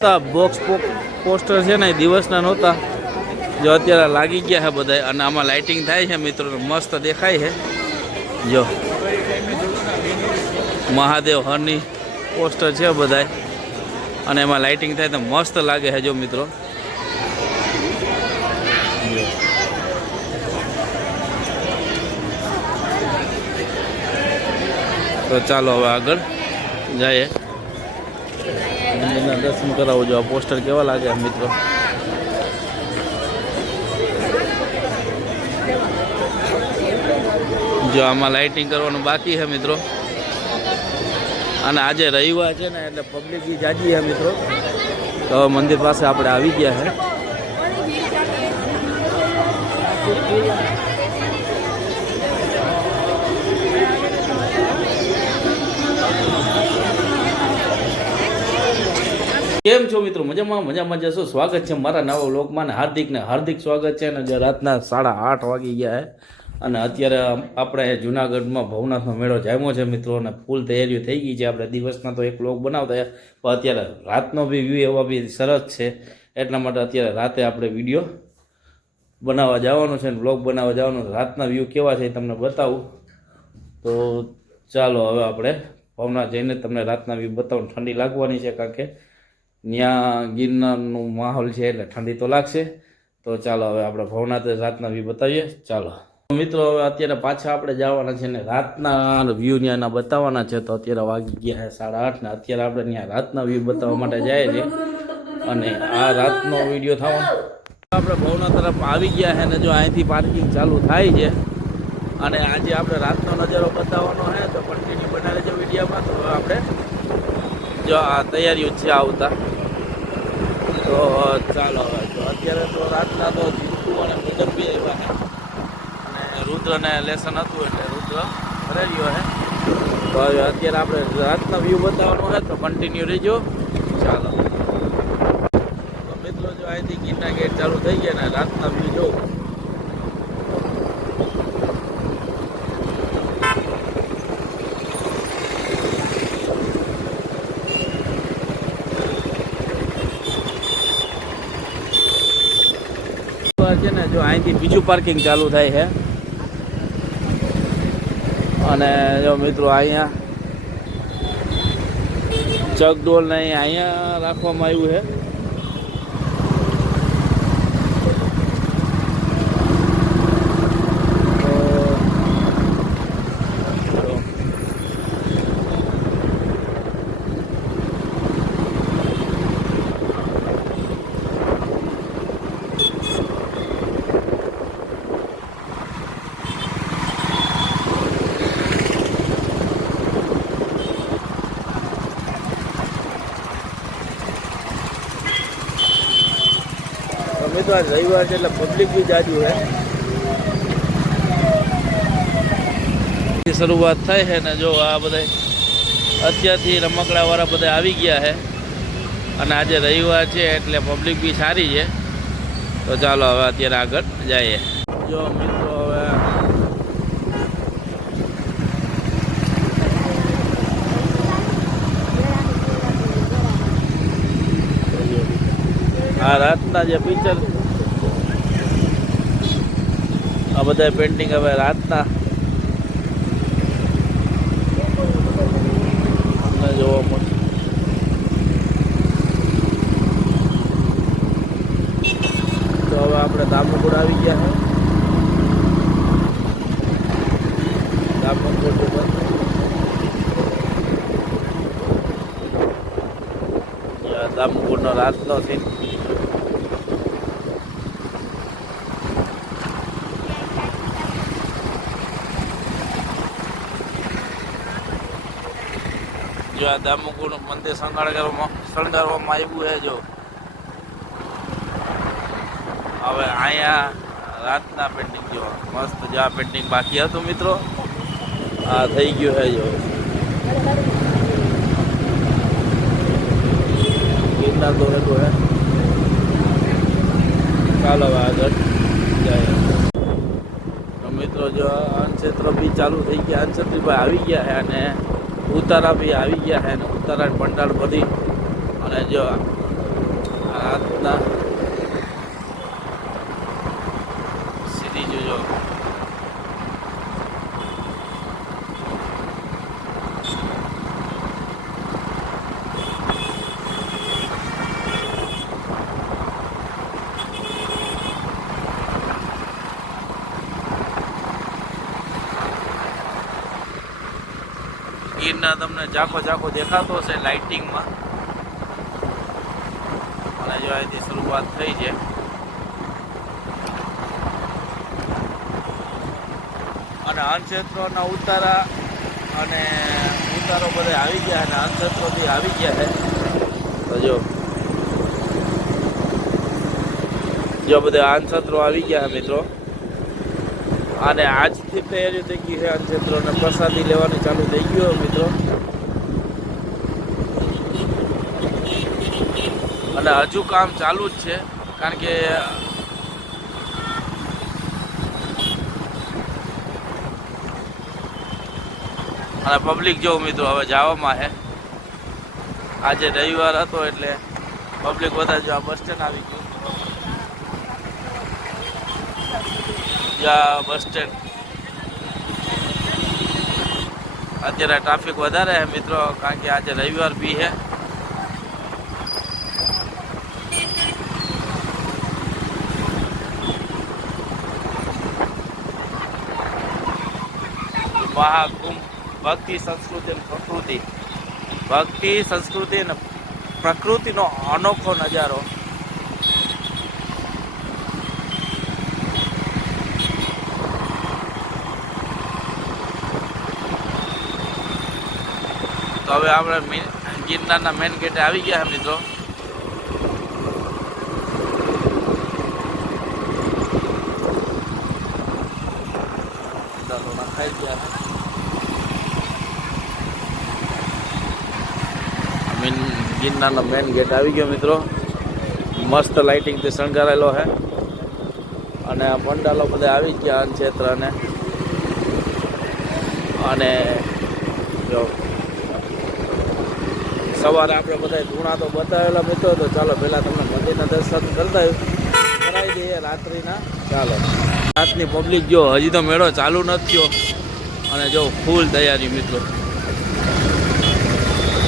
Box poster છે ને દિવસના નહોતા, જો અત્યારે લાગી ગયા છે બધા, અને આમાં લાઇટિંગ થાય છે મિત્રો, મસ્ત દેખાય છે. જો મહાદેવ હરની પોસ્ટર છે બધા, અને એમાં લાઇટિંગ થાય તો મસ્ત લાગે છે. જો મિત્રો તો ચાલો હવે આગળ જઈએ, મંદિરના દર્શન કરાવો. જો આ પોસ્ટર કેવા લાગે મિત્રો. જો આમાં લાઇટિંગ કરવાનું બાકી છે મિત્રો, અને આજે રવિવાર છે ને એટલે પબ્લિક બી જાજી છે મિત્રો. તો મંદિર પાસે આપણે આવી ગયા છે. કેમ છો મિત્રો? મજામાં જશો. સ્વાગત છે મારા નવા વ્લોગમાં, ને હાર્દિક સ્વાગત છે. અને રાતના 8:30 વાગી ગયા છે, અને અત્યારે આપણે જુનાગઢમાં ભવનાથનો મેળો જામ્યો છે મિત્રો, અને ફૂલ તૈયારીઓ થઈ ગઈ છે. આપણે દિવસના તો એક વ્લોગ બનાવતા, પણ અત્યારે રાતનો બી વ્યૂ એવા બી સરસ છે, એટલા માટે અત્યારે રાતે આપણે વિડીયો બનાવવા જવાનું છે, વ્લોગ બનાવવા જવાનું. રાતના વ્યૂ કેવા છે એ તમને બતાવું. તો ચાલો હવે આપણે ભવનાથ જઈને તમને રાતના વ્યૂ બતાવું. ઠંડી લાગવાની છે, કારણ કે ત્યાં ગિરનારનું માહોલ છે એટલે ઠંડી તો લાગશે. તો ચાલો હવે આપણે ભવનાથ રાતના વ્યૂ બતાવીએ. ચાલો મિત્રો, હવે અત્યારે પાછા આપણે જવાના છે ને રાતના વ્યૂ ત્યાંના બતાવવાના છે. તો અત્યારે વાગી ગયા છે 8:30, ને અત્યારે આપણે ત્યાં રાતના વ્યૂ બતાવવા માટે જાય છે, અને આ રાતનો વિડીયો થવાનો. આપણે ભવનાથ તરફ આવી ગયા છે, ને જો અહીંથી પાર્કિંગ ચાલુ થાય છે, અને આજે આપણે રાતનો નજારો બતાવવાનો છે. તો કન્ટિન્યુ બનાવે છે વિડીયોમાં. તો આપણે જો આ તૈયારીઓ છે આવતા. તો ચાલો હવે તો અત્યારે તો રાતના તો જીતુ અને મેડમ બી આવ્યા છે, અને રુદ્રને લેસન હતું એટલે રુદ્ર ઘરે રહ્યો છે. તો હવે અત્યારે આપણે રાતના વ્યૂ બતાવવાનો છે, તો કન્ટિન્યુ રહેજો. ચાલો તો મિત્રો, જો અહીંથી ગીરના ગેટ ચાલુ થઈ ગયા ને રાતના વ્યૂ જોઉં. છે ને જો અહીંથી બીજું પાર્કિંગ ચાલુ થાય છે, અને જો મિત્રો અહીંયા ચકડોળ ને અહીંયા રાખવામાં આવ્યું છે. તો આજ રવિવાર છે એટલે પબ્લિક બી જાજુ છે. શરૂઆત થાય છે ને જો આ બધા અત્યારથી રમકડાવાળા બધા આવી ગયા છે, અને આજે રવિવાર છે એટલે પબ્લિક બી સારી છે. તો ચાલો હવે અત્યારે આગળ જઈએ. જો મિત્રો હવે આ રાતના જે પિક્ચર આ બધા પેન્ટિંગ હવે રાતના જોવા મળશે. તો હવે આપણે દામોગઢ આવી ગયા છે. દામોગઢનો રાતનો સીન. જો આ દામોગઢનું મંદિર શણગારવામાં આવ્યું છે. જો હવે અહીંયા રાતના પેન્ટિંગ જો મસ્ત, જો આ પેન્ટિંગ બાકી હતું મિત્રો, આ થઈ ગયું છે. જો ગિરનાર દોરેલું છે. ચાલો હવે આગળ જાય. તો મિત્રો જો અનક્ષેત્ર બી ચાલુ થઈ ગયા, અનક્ષેત્રીભાઈ આવી ગયા છે, અને ઉતારા બી આવી ગયા છે, અને ઉતારા પંડાળ બધી, અને જો રીતના સીધી જોજો. ગીરના તમને ઝાખો દેખાતો હશે લાઇટિંગમાં. અને જો અહીંથી શરૂઆત થઈ છે. અને અનક્ષેત્રોના ઉતારા અને ઉતારો બધે આવી ગયા અને અનક્ષેત્રોથી આવી ગયા છે. તો જો બધા અનક્ષેત્રો આવી ગયા છે મિત્રો. અને આજથી તૈયારી થઈ ગઈ છે અનક્ષેત્રોને પ્રસાદી લેવાની ચાલુ થઈ ગયો મિત્રો. અને હજુ કામ ચાલુ જ છે કારણ કે અને પબ્લિક જો મિત્રો હવે જવામાં છે. આજે રવિવાર હતો એટલે પબ્લિક વધારે જો આ બસ સ્ટેન્ડ આવી ગયું. બસ સ્ટેન્ડ અત્યારે ટ્રાફિક વધારે છે મિત્રો કારણ કે આજે રવિવાર બી છે. મહાકુંભ ભક્તિ સંસ્કૃતિ અને પ્રકૃતિ. ભક્તિ સંસ્કૃતિ અને પ્રકૃતિનો અનોખો નજારો. તો હવે આપણે ગિરનારના મેન ગેટે આવી ગયા મિત્રો. ખાઈ ગયા ગિરનારનો મેન ગેટ આવી ગયો મિત્રો. મસ્ત લાઇટિંગથી શણગારેલો છે. અને આ પંડાલો બધા આવી ગયા અનક્ષેત્ર અને જો સવારે આપણે બધા ધૂણા તો બતાવેલા મિત્રો. તો ચાલો પહેલાં તમને મંદિરના દર્શન કરાવી દઈએ રાત્રિના. ચાલો રાતની પબ્લિક જો હજી તો મેળો ચાલુ નથી થયો અને જો ફૂલ તૈયારી મિત્રો.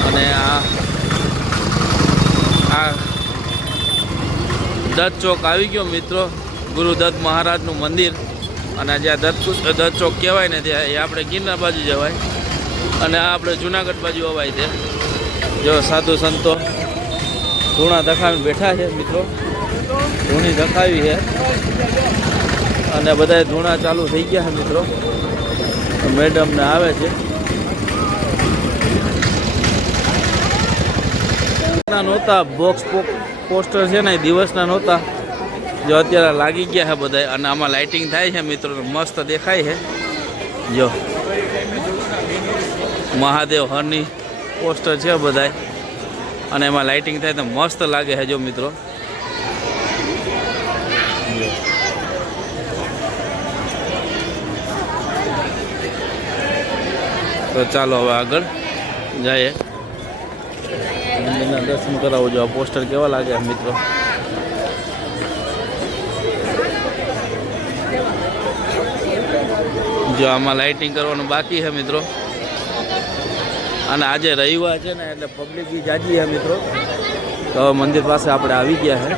અને આ દત્ત ચોક આવી ગયો મિત્રો. ગુરુ દત્ત મહારાજનું મંદિર. અને જ્યાં દત્ત ચોક કહેવાય ને ત્યાં એ આપણે ગિરનાર બાજુ જવાય અને આ આપણે જુનાગઢ બાજુ અવાય છે. જો સાધુ સંતો ધૂણા ધખાવીને બેઠા છે મિત્રો. ધૂણી ધખાવી છે અને બધા ધૂણા ચાલુ થઈ ગયા છે મિત્રો. મેડમને આવે છે નહોતા બોક્સ પોસ્ટર છે ને દિવસના નહોતા. જો અત્યારે લાગી ગયા છે બધા. અને આમાં લાઇટિંગ થાય છે મિત્રો. મસ્ત દેખાય છે. જો મહાદેવ હરની પોસ્ટર છે બધા અને એમાં લાઇટિંગ થાય તો મસ્ત લાગે છે જો મિત્રો. તો ચાલો હવે આગળ જઈએ. મંદિરના દર્શન કરાવો. જો આ પોસ્ટર કેવા લાગે મિત્રો. જો આમાં લાઇટિંગ કરવાનું બાકી છે મિત્રો. અને આજે રવિવાર છે ને એટલે પબ્લિક બી જાજી છે મિત્રો. તો હવે મંદિર પાસે આપણે આવી ગયા છે.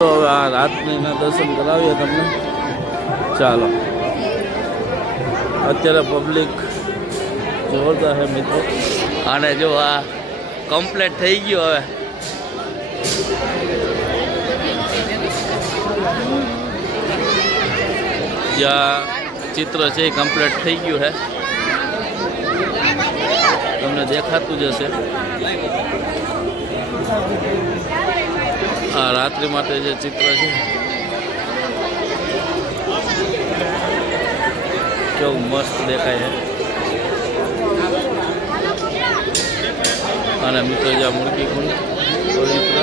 તો હવે આ રાતના દર્શન કરાવીએ તમને. ચાલો અત્યારે પબ્લિક જોરદાર છે મિત્રો. અને જો આ કમ્પ્લીટ થઈ ગયો. હવે જ્યાં ચિત્ર છે એ કમ્પ્લીટ થઈ ગયું છે. તમને દેખાતું જ હશે. આ રાત્રિ માટે જે ચિત્ર છે કેવું મસ્ત દેખાય છે. અને મિત્રો જ્યાં મૂર્તિ કુંડ પવિત્ર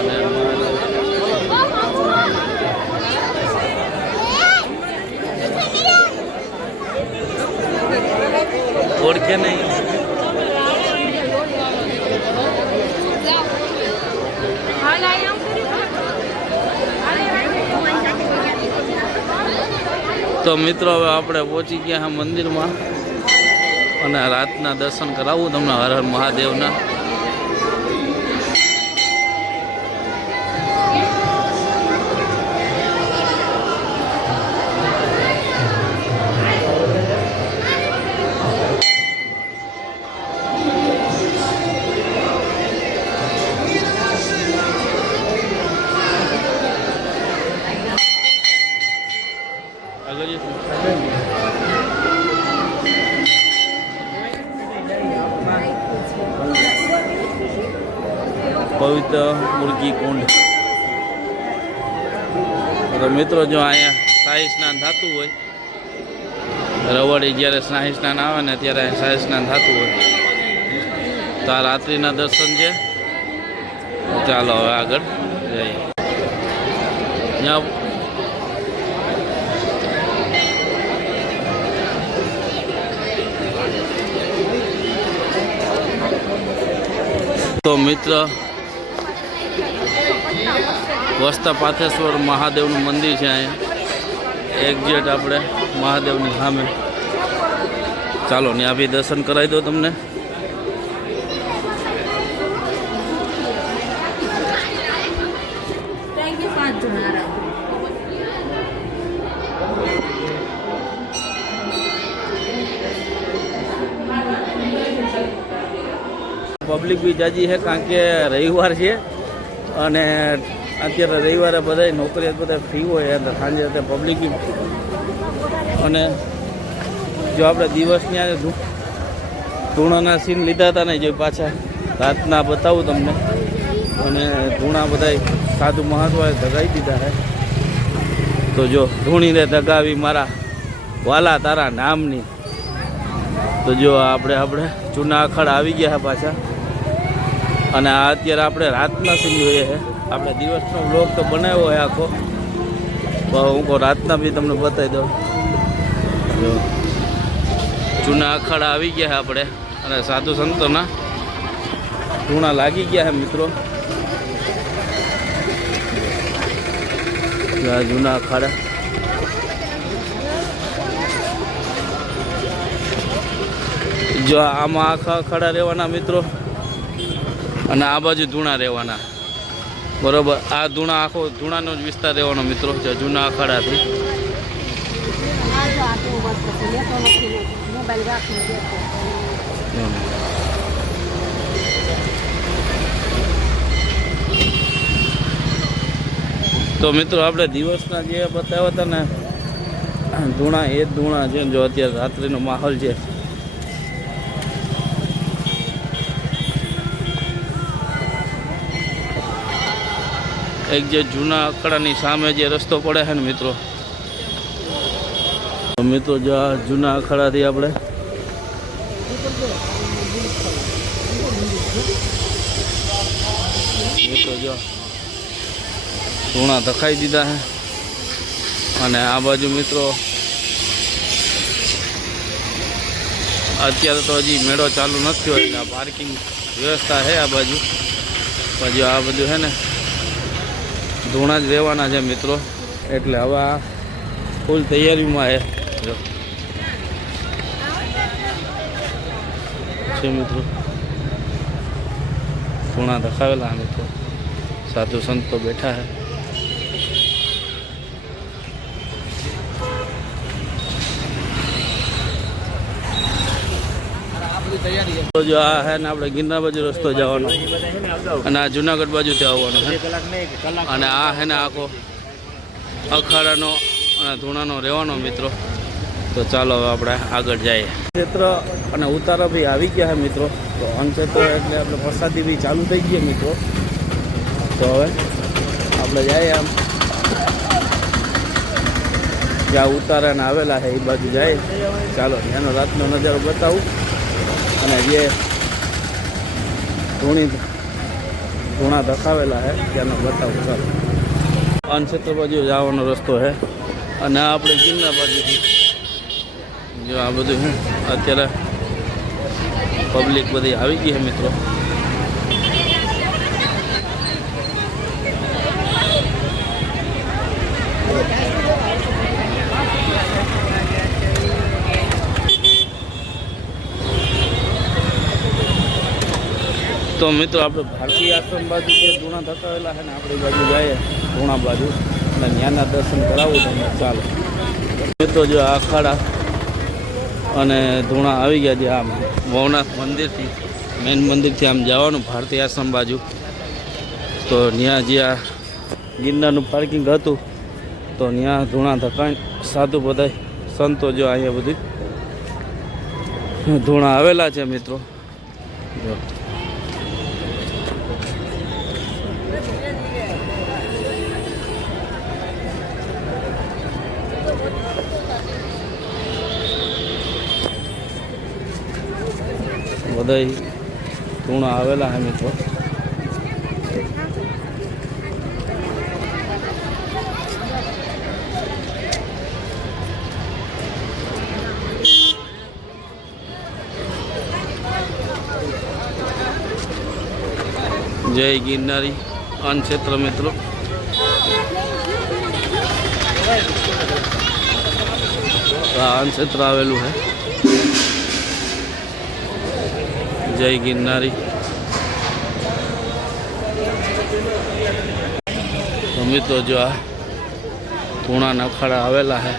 અને ઓળખે નહીં તો મિત્રો હવે આપણે પહોંચી ગયા હા મંદિરમાં અને રાતના દર્શન કરાવું તમને હર હર મહાદેવના. પવિત્ર મુર્ગી કુંડ. તો મિત્રો જો અહીંયા શાહી સ્નાન થતું હોય, રવાડી જ્યારે શાહી સ્નાન આવે ને ત્યારે શાહી સ્નાન થતું હોય, તો આ રાત્રિના દર્શન છે. ચાલો હવે આગળ જઈએ. ત્યાં તો મિત્ર વસ્તા પાથેશ્વર મહાદેવનું મંદિર છે. અહીંયા એક્ઝેક્ટ આપણે મહાદેવની સામે. ચાલો ત્યાં બી દર્શન કરાવી દો તમને. પબ્લિક બી જાજી છે કારણ કે રવિવાર છે અને અત્યારે રવિવારે બધા નોકરીયાત બધા ફ્રી હોય એટલે સાંજે પબ્લિક બી. અને જો આપણે દિવસની આ ધૂણાના સીન લીધા હતા ને જો પાછા રાતના બતાવું તમને. અને ધૂણા બધા સાધુ મહાત્માએ ધગાવી દીધા છે. તો જો ધૂણીને ધગાવી મારા વાલા તારા નામની. તો જો આપણે જૂના અખાડા આવી ગયા પાછા. અને આ અત્યારે આપણે રાતના સીન જોઈએ છે. આપણે દિવસનો બ્લોગ તો બનાવ્યો હોય આખો, હું કહું રાતના બી તમને બતાવી દઉં. જો જૂના અખાડા આવી ગયા છે આપણે અને સાધુ સંતોના ધૂણા લાગી ગયા છે મિત્રો. જૂના અખાડા જો આમાં આખા અખાડા રહેવાના મિત્રો અને આ બાજુ ધૂણા રહેવાના. બરોબર, આ ધૂણા આખો ધૂણાનો જ વિસ્તાર રહેવાનો મિત્રો જૂના અખાડાથી. તો મિત્રો આપણે દિવસના જે બતાવ્યા હતા ને ધૂણા એ જ ધૂણા છે. જો અત્યારે રાત્રિનો માહોલ છે. એક જે જૂના અખાડાની સામે જે રસ્તો પડે છે ને મિત્રો, તો મિત્રો જો આ જૂના અખાડાથી આપણે મિત્રો જો ધૂણા ધખાઈ દીધા છે. અને આ બાજુ મિત્રો અત્યારે તો હજી મેળો ચાલુ નથી થયો એટલે પાર્કિંગ વ્યવસ્થા છે આ બાજુ. પછી આ બધું છે ને ધૂણા જ રહેવાના છે મિત્રો. એટલે હવે આ ફૂલ તૈયારીમાં છે મિત્રો. ધૂણા ધખાવેલા મિત્રો, સાધુ સંતો બેઠા છે. તો જો આ છે ને આપણે ગિરનાર બાજુ રસ્તો જવાનો અને આ જુનાગઢ બાજુથી આવવાનો છે. અને આ છે ને આખો અખાડાનો અને ધૂણાનો રહેવાનો મિત્રો. તો ચાલો હવે આપણે આગળ જઈએ. ક્ષેત્ર અને ઉતારા બી આવી ગયા છે મિત્રો. તો અનક્ષેત્ર એટલે આપણે પ્રસાદી બી ચાલુ થઈ ગઈ મિત્રો. તો હવે આપણે જઈએ આમ જ્યાં ઉતારાને આવેલા છે એ બાજુ જાય. ચાલો એનો રાતનો નજારો બતાવું અને જે ધૂણા ધખાવેલા છે ત્યાંનો બતાવું. ચાલો અનક્ષેત્ર બાજુ જવાનો રસ્તો છે અને આ આપણે ગિરનાર બાજુથી જો આ બધું છે. અત્યારે પબ્લિક બધી આવી ગઈ છે મિત્રો. તો મિત્રો આપણે ભારતીય આશ્રમ બાજુ જે ધૂણા ધકાવેલા છે ને આપણી બાજુ જઈએ ધૂણા બાજુ અને ત્યાંના દર્શન કરાવું તમને. ચાલો મિત્રો જો અખાડા અને ધૂણા આવી ગયા છે. આમ ભવનાથ મંદિરથી મેન મંદિરથી આમ જવાનું ભારતીય આશ્રમ બાજુ. તો ત્યાં જ્યાં ગિરનારનું પાર્કિંગ હતું તો ત્યાં ધૂણા ધકાઈ સાધુ બધા સંતો જો અહીંયા બધી ધૂણા આવેલા છે મિત્રો. જો બધા ધૂણા આવેલા છે મિત્રો. જય ગિરનારી અનક્ષેત્ર મિત્રો. આ અનક્ષેત્ર આવેલું છે. જય ગિરનારી. તો મિત્રો જો આ ધૂણાના અખાડા આવેલા છે.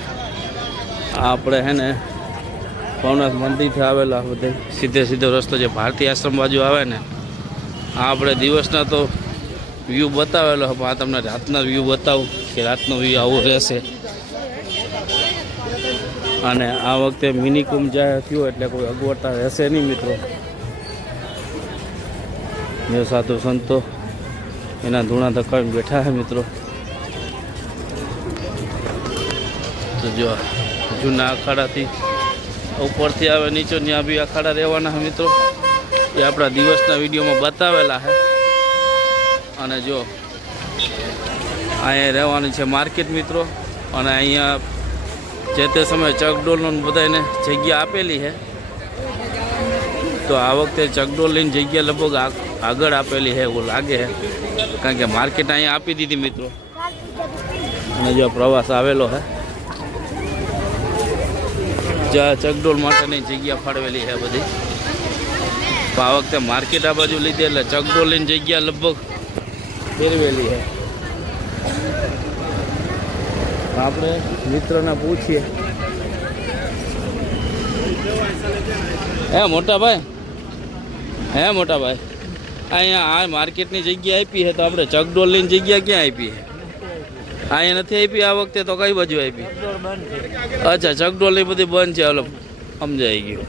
આપણે છે ને ભવનાથ મંદિરથી આવેલા બધે સીધો રસ્તો જે ભારતીય આશ્રમ બાજુ આવે ને આ આપણે દિવસના તો વ્યૂ બતાવેલો પણ આ તમને રાતના વ્યૂ બતાવું કે રાતનો વ્યૂ આવો રહેશે. અને આ વખતે મિની કુંભ જાય થયો એટલે કોઈ અગવડતા રહેશે નહીં મિત્રો. જે સાધુ સંતો એના ધૂણા ધકાવીને બેઠા છે મિત્રો. તો જો જૂના અખાડાથી ઉપરથી આવે નીચે ત્યાં બી અખાડા રહેવાના છે મિત્રો. એ આપણા દિવસના વિડીયોમાં બતાવેલા છે. અને જો અહીંયા રહેવાની છે માર્કેટ મિત્રો. અને અહીંયા જે તે સમયે ચકડોલનો બધાને જગ્યા આપેલી છે. તો આ વખતે ચકડોલની જગ્યા લગભગ આગળ આપેલી છે એવું લાગે છે, કારણ કે માર્કેટ અહીંયા આપી દીધી મિત્રો. અને જો પ્રવાસ આવેલો છે જ્યાં ચકડોલ માટેની જગ્યા ફાળવેલી છે બધી. તો આ વખતે માર્કેટ આ બાજુ લીધી એટલે ચકડોલની જગ્યા લગભગ ફેરવેલી છે. આપણે મિત્રોને પૂછીએ. મોટા ભાઈ અહીંયા આ માર્કેટની જગ્યા આપી છે તો આપણે ચકડોલની જગ્યા ક્યાં આપી છે? અહીંયા નથી આપી આ વખતે તો કઈ બાજુ આપી? અચ્છા, ચકડોલની બધી બંધ છે. ઓલો સમજાઈ ગયું.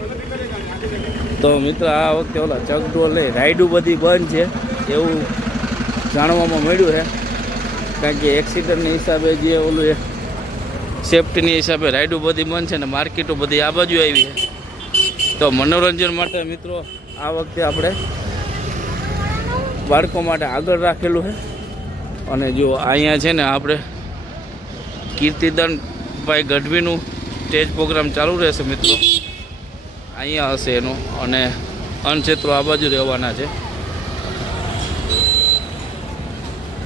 તો મિત્ર આ વખતે ઓલા ચકડોલની રાઈડું બધી બંધ છે એવું જાણવામાં મળ્યું છે, કારણ કે એક્સિડન્ટની હિસાબે જે ઓલું સેફટીની હિસાબે રાઈડું બધી બંધ છે ને માર્કેટો બધી આ બાજુ આવી છે. તો મનોરંજન માટે મિત્રો આ વખતે આપણે બાળકો માટે આગળ રાખેલું છે. અને જો અહીંયા છે ને આપણે કીર્તિદાનભાઈ ગઢવીનું સ્ટેજ પ્રોગ્રામ ચાલુ રહેશે મિત્રો. અહીંયા હશે એનો. અને અનક્ષેત્રો આ બાજુ રહેવાના છે.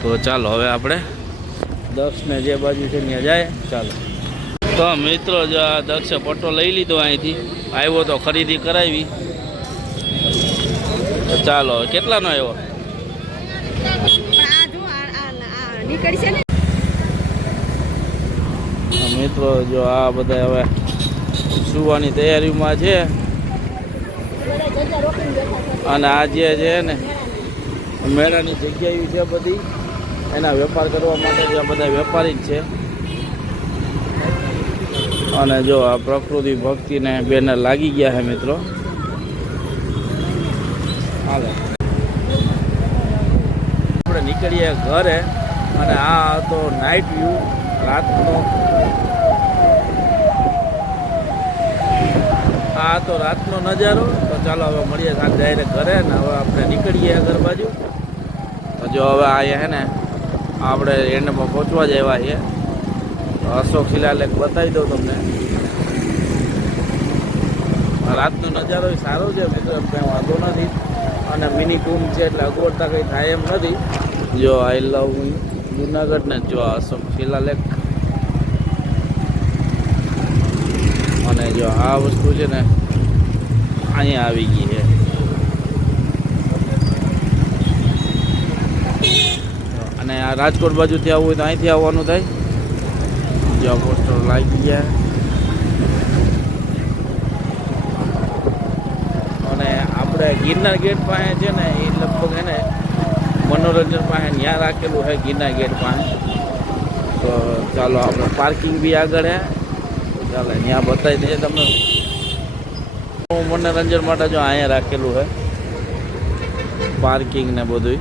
તો ચાલો હવે આપણે દક્ષને જે બાજુ છે ત્યાં જાય. ચાલો તો મિત્રો જો આ દક્ષે પટ્ટો લઈ લીધો અહીંથી આવ્યો તો ખરીદી કરાવી. ચાલો કેટલાનો આવ્યો? મિત્રો જો આ બધા હવે સુવાની તૈયારીમાં છે. અને આ જે છે ને મેળાની જગ્યાએ છે બધી, એના વેપાર કરવા માટે જે બધા વેપારી જ છે. અને જો આ પ્રકૃતિ ભક્તિને બેનર લાગી ગયા છે મિત્રો. હાલો આપણે નીકળીએ ઘરે. અને આ હતો નાઇટ વ્યૂ રાતનો. આ તો રાતનો નજારો. તો ચાલો હવે મળીએ સાંજ ડાયરેક્ટ ઘરે ને હવે આપણે નીકળીએ ઘર બાજુ. તો જો હવે આ હે ને આપણે એન્ડમાં પહોંચવા જ આવ્યા છીએ. તો અશોક શિલાલેખ બતાવી દઉં તમને. રાતનો નજારો સારો છે મિત્રો, કંઈ વાંધો નથી. અને મિની કુંભ છે એટલે અગવડતા કંઈ થાય એમ નથી. જો આઈ લવ જુનાગઢ ને જો અશોક શિલાલેખ. અને જો આ વસ્તુ છે ને અહીંયા આવી ગઈ છે. અને આ રાજકોટ બાજુથી આવવું હોય તો અહીંથી આવવાનું થાય. જો પોસ્ટર લાગી ગયા. અને આપણે ગિરનાર ગેટ પાસે છે ને એ લગભગ એને મનોરંજન પાસે ત્યાં રાખેલું છે ગિરનાર ગેટ પાસે. તો ચાલો આપણે પાર્કિંગ બી આગળ હે. ચાલો ત્યાં બતાવી દઈએ તમને. મનોરંજન માટે જો અહીંયા રાખેલું છે પાર્કિંગ ને બધું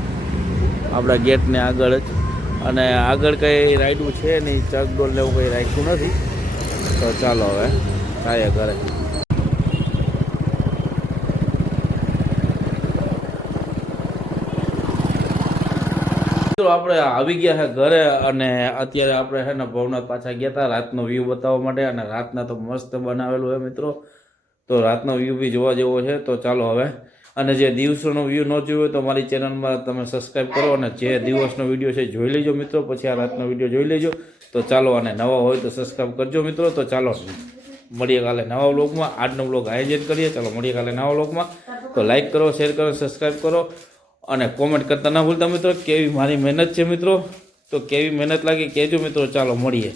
આપણા ગેટને આગળ જ. અને આગળ કંઈ રાઈડું છે નહીં, ચકડોળ ને એવું કંઈ રાખ્યું નથી. તો ચાલો હવે થાય ઘરે. આપણે આવી ગયા છે ઘરે. અને અત્યારે આપણે છે ને ભવનાથ પાછા ગયા હતા રાતનો વ્યૂ બતાવવા માટે. અને રાતના તો મસ્ત બનાવેલું છે મિત્રો. તો રાતનો વ્યૂ બી જોવા જેવો છે. તો ચાલો હવે. અને જે દિવસનો વ્યૂ ન જોયો હોય તો મારી ચેનલમાં તમે સબસ્ક્રાઈબ કરો. અને જે દિવસનો વિડીયો છે જોઈ લેજો મિત્રો, પછી આ રાતનો વિડીયો જોઈ લેજો. તો ચાલો, અને નવા હોય તો સબસ્ક્રાઈબ કરજો મિત્રો. તો ચાલો મળીએ કાલે નવા વ્લોગમાં. આજનો વ્લોગ આયોજન કરીએ. ચાલો મળીએ કાલે નવા વ્લોગમાં. તો લાઈક કરો, શેર કરો, સબસ્ક્રાઈબ કરો અને કોમેન્ટ કરતા ના ભૂલતા મિત્રો. કેવી મારી મહેનત છે મિત્રો, તો કેવી મહેનત લાગી કહેજો મિત્રો. ચાલો મળીએ.